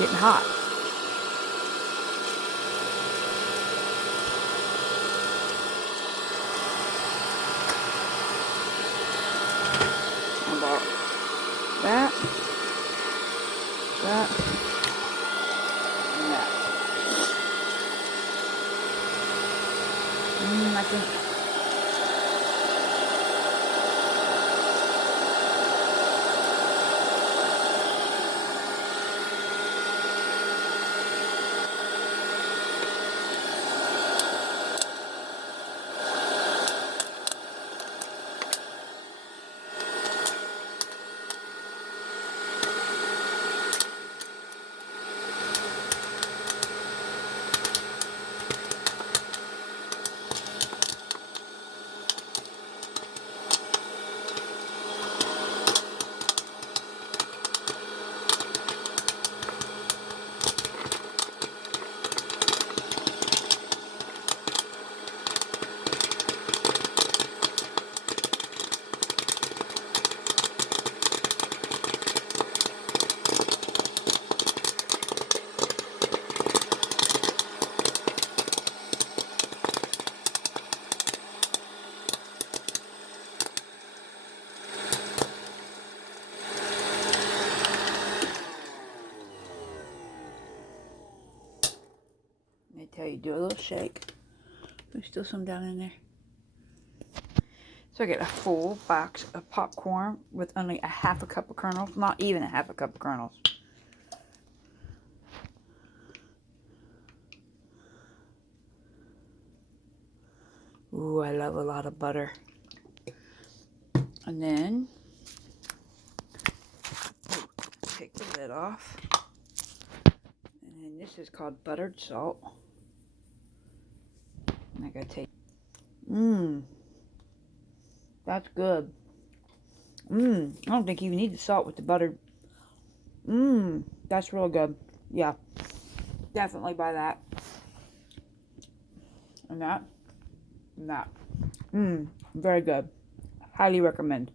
getting hot. How about that, that, and that. I think they tell you do a little shake. There's still some down in there. So I get a full box of popcorn with only a half a cup of kernels. Not even a half a cup of kernels. Ooh, I love a lot of butter. And then take the lid off. And then this is called buttered salt. And I gotta take. That's good. I don't think you even need the salt with the butter. That's real good. Yeah. Definitely buy that. And that. And that. Very good. Highly recommend.